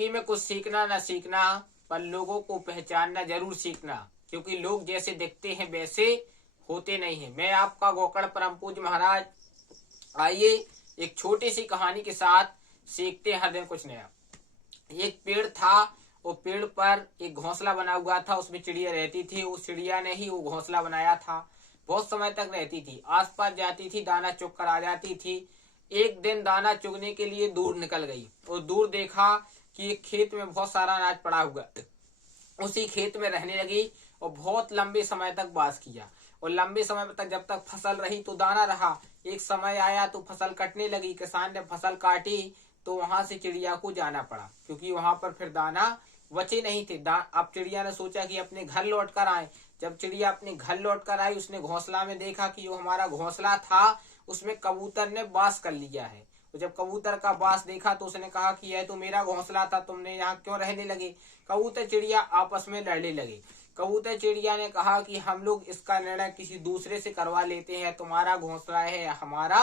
जिंदगी में कुछ सीखना न सीखना, पर लोगों को पहचानना जरूर सीखना, क्योंकि लोग जैसे दिखते हैं वैसे होते नहीं है। मैं आपका गोकर्ण परम पूज्य महाराज, आइए एक छोटी सी कहानी के साथ सीखते हैं हर दिन कुछ नया। एक पेड़ था, वो पेड़ पर एक घोंसला बना हुआ था, उसमें चिड़िया रहती थी। उस चिड़िया ने ही वो घोंसला बनाया था। बहुत समय तक रहती थी, आसपास जाती थी, दाना चुग कर आ जाती थी। एक दिन दाना चुगने के लिए दूर निकल गई और दूर देखा कि एक खेत में बहुत सारा अनाज पड़ा हुआ, उसी खेत में रहने लगी और बहुत लंबे समय तक वास किया। और लंबे समय तक जब तक फसल रही तो दाना रहा। एक समय आया तो फसल कटने लगी, किसान ने फसल काटी तो वहां से चिड़िया को जाना पड़ा, क्योंकि वहां पर फिर दाना बचे नहीं थे। अब चिड़िया ने सोचा कि अपने घर लौट कर आए। जब चिड़िया अपने घर लौट कर आई, उसने घोंसला में देखा कि जो हमारा घोंसला था उसमें कबूतर ने वास कर लिया है। तो जब कबूतर का वास देखा तो उसने कहा कि यह तो मेरा घोंसला था, तुमने यहाँ क्यों रहने लगे। कबूतर चिड़िया आपस में लड़ने लगे। कबूतर चिड़िया ने कहा कि हम लोग इसका निर्णय किसी दूसरे से करवा लेते हैं, तुम्हारा घोंसला है या हमारा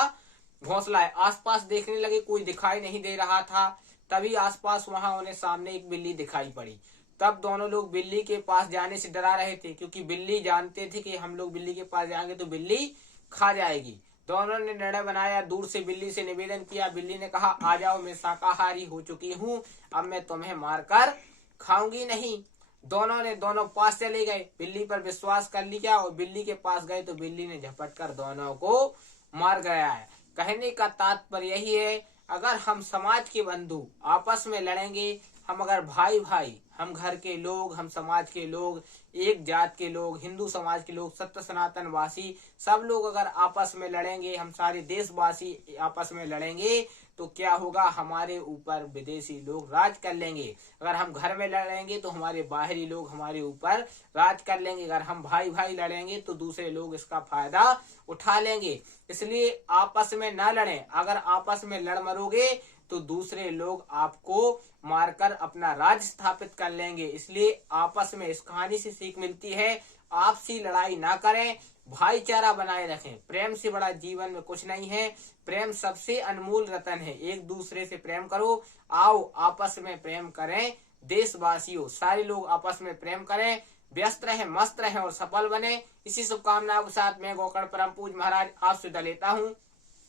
घोंसला है। आसपास देखने लगे, कोई दिखाई नहीं दे रहा था। तभी आसपास वहां उन्हें सामने एक बिल्ली दिखाई पड़ी। तब दोनों लोग बिल्ली के पास जाने से डरा रहे थे, क्योंकि बिल्ली जानते थे कि हम लोग बिल्ली के पास जाएंगे तो बिल्ली खा जाएगी। दोनों ने निर्णय बनाया, दूर से बिल्ली से निवेदन किया। बिल्ली ने कहा, आ जाओ, मैं शाकाहारी हो चुकी हूँ, अब मैं तुम्हें मारकर खाऊंगी नहीं। दोनों पास चले गए, बिल्ली पर विश्वास कर लिया और बिल्ली के पास गए तो बिल्ली ने झपट कर दोनों को मार गया है। कहने का तात्पर्य यही है, अगर हम समाज के बंधु आपस में लड़ेंगे, हम अगर भाई भाई, हम घर के लोग, हम समाज के लोग, एक जात के लोग, हिंदू समाज के लोग, सत्य सनातन वासी सब लोग अगर आपस में लड़ेंगे, हम सारे देशवासी आपस में लड़ेंगे तो क्या होगा, हमारे ऊपर विदेशी लोग राज कर लेंगे। अगर हम घर में लड़ेंगे तो हमारे बाहरी लोग हमारे ऊपर राज कर लेंगे। अगर हम भाई भाई लड़ेंगे तो दूसरे लोग इसका फायदा उठा लेंगे। इसलिए आपस में न लड़ें। अगर आपस में लड़ मरोगे तो दूसरे लोग आपको मारकर अपना राज स्थापित कर लेंगे। इसलिए आपस में इस कहानी से सीख मिलती है, आपसी लड़ाई ना करें, भाईचारा बनाए रखें। प्रेम से बड़ा जीवन में कुछ नहीं है। प्रेम सबसे अनमोल रतन है। एक दूसरे से प्रेम करो। आओ आपस में प्रेम करें। देशवासियों सारे लोग आपस में प्रेम करें, व्यस्त रहें, मस्त रहें और सफल बने। इसी शुभकामनाओं के साथ मैं गोकर्ण परम पूज्य महाराज आपसे विदा लेता हूँ।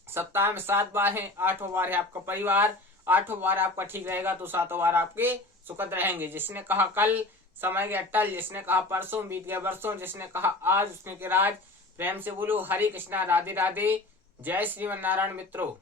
सप्ताह में 7 बार है, 8वां बार है आपका परिवार। 8वां बार आपका ठीक रहेगा तो 7वां बार आपके सुखद रहेंगे। जिसने कहा कल समय गया टल, जिसने कहा परसों बीत गया बरसों, जिसने कहा आज उसने के राज। प्रेम से बोलो हरे कृष्णा, राधे राधे, जय श्रीमन नारायण। मित्रों।